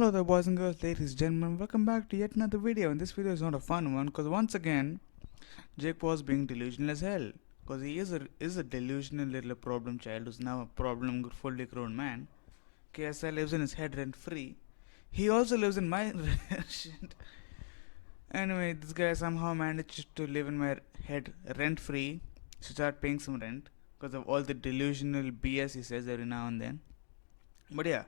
Hello there boys and girls, ladies and gentlemen, welcome back to yet another video. And this video is not a fun one because once again Jake was being delusional as hell. Because he is a delusional little problem child who's now a problem fully grown man. KSI lives in his head rent free. He also lives in my shit. Anyway, this guy somehow managed to live in my head rent free to start paying some rent because of all the delusional BS he says every now and then. But yeah,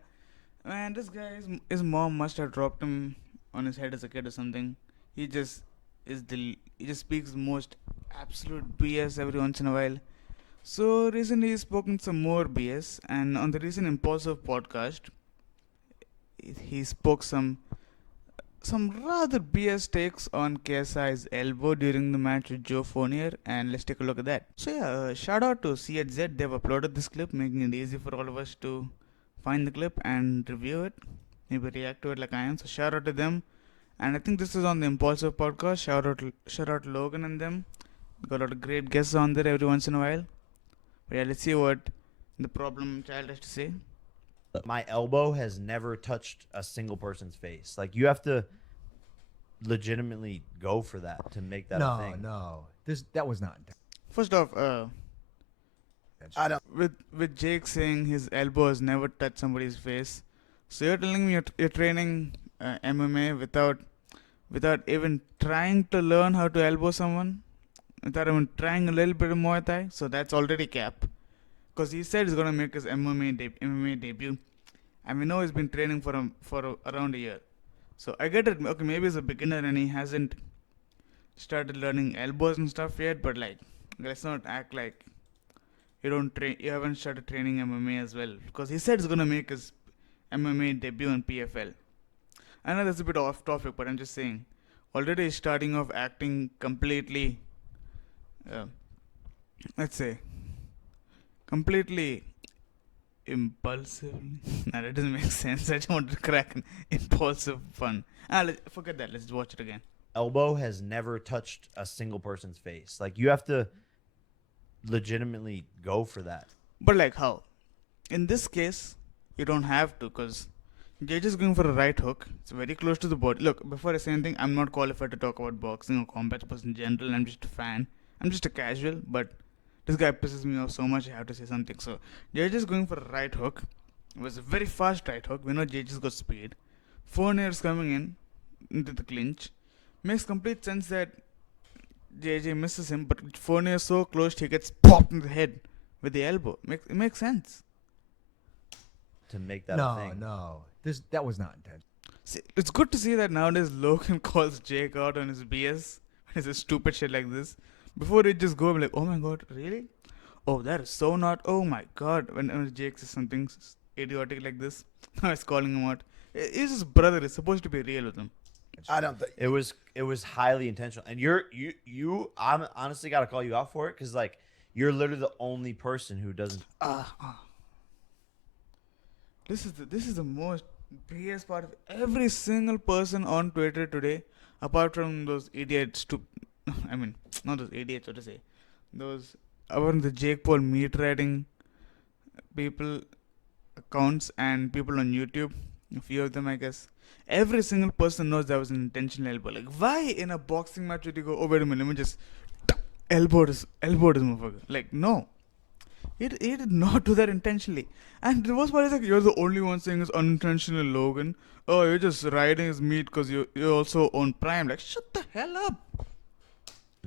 man, this guy, his mom must have dropped him on his head as a kid or something. He just he just speaks the most absolute BS every once in a while. So recently he's spoken some more BS, and on the recent Impulsive podcast, he spoke some rather BS takes on KSI's elbow during the match with Joe Fournier, and let's take a look at that. So yeah, shout out to CHZ. They've uploaded this clip, making it easy for all of us to find the clip and review it, maybe react to it like I am. So shout out to them. And I think this is on the Impulsive podcast. Shout out to Logan and them. Got a lot of great guests on there every once in a while. But yeah, let's see what the problem child has to say. My elbow has never touched a single person's face. Like, you have to legitimately go for that to make that a thing. No, that was not. First off, I don't. with Jake saying his elbow has never touched somebody's face, so you're telling me you're training MMA without even trying to learn how to elbow someone, without even trying a little bit of Muay Thai. So that's already cap. Because he said he's gonna make his MMA debut, and we know he's been training for around a year. So I get it. Okay, maybe he's a beginner and he hasn't started learning elbows and stuff yet. But like, let's not act like you haven't started training MMA as well. Because he said he's gonna make his MMA debut in PFL. I know that's a bit off topic, but I'm just saying. Already he's starting off acting completely, let's say, completely impulsive. Nah, that doesn't make sense. I just wanted to crack an impulsive fun. Forget that. Let's watch it again. Elbow has never touched a single person's face. Like, you have to legitimately go for that. But like how? In this case, you don't have to because you're just going for a right hook. It's very close to the body. Look, before I say anything, I'm not qualified to talk about boxing or combat sports in general. I'm just a fan. I'm just a casual, but this guy pisses me off so much I have to say something. So JJ is going for a right hook. It was a very fast right hook. We know JJ's got speed. Fournier's coming in into the clinch. Makes complete sense that JJ misses him, but Fournier's so close he gets popped in the head with the elbow. It makes sense. To make that a thing. No, that was not intentional. See, it's good to see that nowadays Logan calls Jake out on his BS. When he says stupid shit like this. Before it just go, I'm like, oh my god, really? Oh, that is so not. Oh my god. When Jake says something idiotic like this, I was calling him out. He's his brother. It's supposed to be real with him. I don't think It was highly intentional. And I'm honestly got to call you out for it, because like, you're literally the only person who doesn't. This is the most BS part of every single person on Twitter today, apart from those idiots. I mean, not those idiots. What to say? Those around the Jake Paul meat riding people accounts and people on YouTube. A few of them, I guess. Every single person knows that was an intentional elbow. Like, why in a boxing match would you go, oh wait a minute, let me just elbow this motherfucker? Like, no. He did not do that intentionally. And the worst part is like, you're the only one saying it's unintentional, Logan. Oh, you're just riding his meat because you also own Prime. Like, shut the hell up.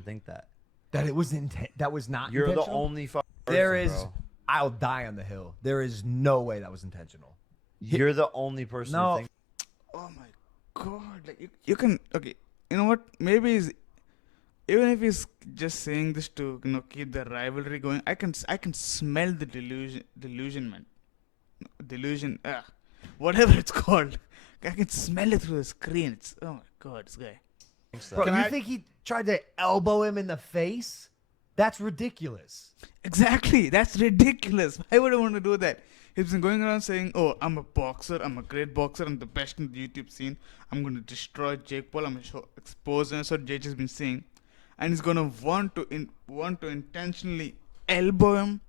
Think that it was that was not. you're the intentional. only person, There is. bro. I'll die on the hill. There is no way that was intentional. You're the only person. No. Who thinks Oh my god. Like, you can, okay, you know what? Maybe even if he's just saying this to keep the rivalry going, I can smell the whatever it's called. I can smell it through the screen. It's, oh my god, this guy. that. Bro, you think he tried to elbow him in the face? That's ridiculous. Exactly, that's ridiculous. Why would I want to do that? He's been going around saying, oh, I'm a boxer, I'm a great boxer, I'm the best in the YouTube scene, I'm going to destroy Jake Paul, I'm going to expose him. That's what Jake has been saying. And he's going to want to intentionally elbow him.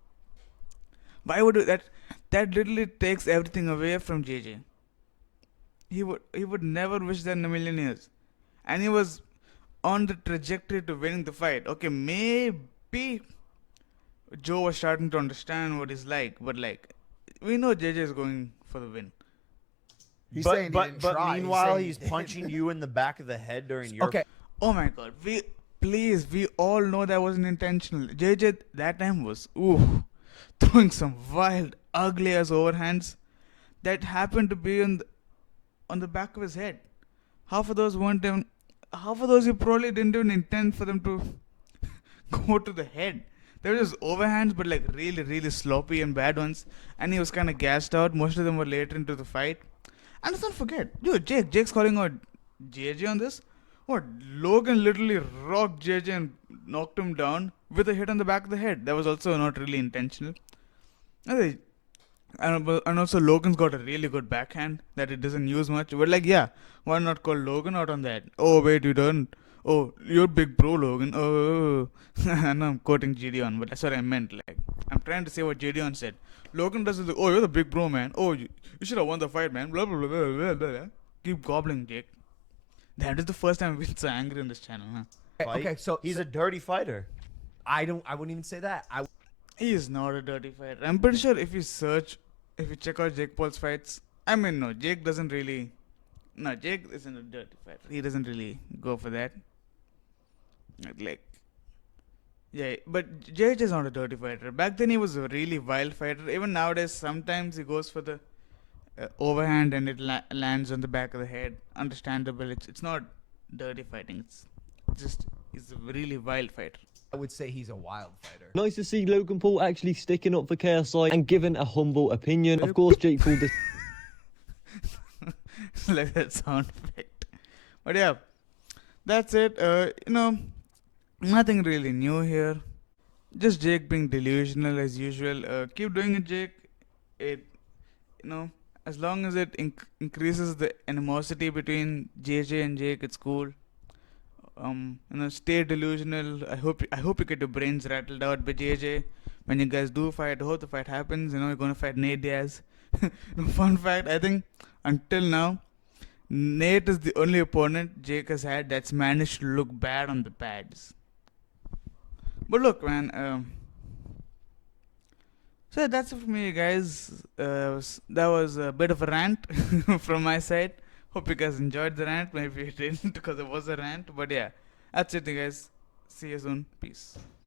Why would that? That literally takes everything away from JJ. he would never wish that in a million years, and he was on the trajectory to winning the fight. Okay, maybe Joe was starting to understand what he's like, but like we know JJ is going for the win. He's saying he didn't try. He's Meanwhile, saying he he's didn't. punching you in the back of the head during your. Okay. Oh my god, we all know that wasn't intentional. JJ that time was throwing some wild, ugly ass overhands that happened to be on the back of his head. Half of those weren't even. Half of those you probably didn't even intend for them to go to the head. They were just overhands, but like really, really sloppy and bad ones. And he was kind of gassed out. Most of them were later into the fight. And let's not forget, dude, Jake's calling out JJ on this. What? Logan literally rocked JJ and knocked him down with a hit on the back of the head. That was also not really intentional. And also Logan's got a really good backhand that it doesn't use much. But like, yeah, why not call Logan out on that? Oh wait, you don't. Oh, you're big bro, Logan. Oh, I know I'm quoting Gideon, but that's what I meant. Like, I'm trying to say what Gideon said. Logan doesn't. Oh, you're the big bro, man. Oh, you should have won the fight, man. Blah blah blah blah blah blah. Keep gobbling, Jake. That is the first time I've been so angry on this channel, huh? Fight. Okay, so He's a dirty fighter. I wouldn't even say that. He is not a dirty fighter. I'm pretty sure if you check out Jake Paul's fights, I mean, no, Jake isn't a dirty fighter. He doesn't really go for that. Like, yeah, but JJ is not a dirty fighter. Back then he was a really wild fighter. Even nowadays, sometimes he goes for the overhand and it lands on the back of the head. Understandable. It's not dirty fighting. It's just he's a really wild fighter. I would say he's a wild fighter. Nice to see Logan Paul actually sticking up for KSI and giving a humble opinion. Of course, Jake Paul does. Like that sound effect. But yeah, that's it. Nothing really new here. Just Jake being delusional as usual. Keep doing it, Jake. It, as long as it increases the animosity between JJ and Jake, it's cool. Stay delusional. I hope you get your brains rattled out by JJ when you guys do fight. I hope the fight happens. You're gonna fight Nate Diaz. Fun fact, I think until now, Nate is the only opponent Jake has had that's managed to look bad on the pads. But look, man. So that's it for me, guys. That was a bit of a rant from my side. Hope you guys enjoyed the rant. Maybe you didn't because it was a rant. But yeah, that's it, guys. See you soon. Peace.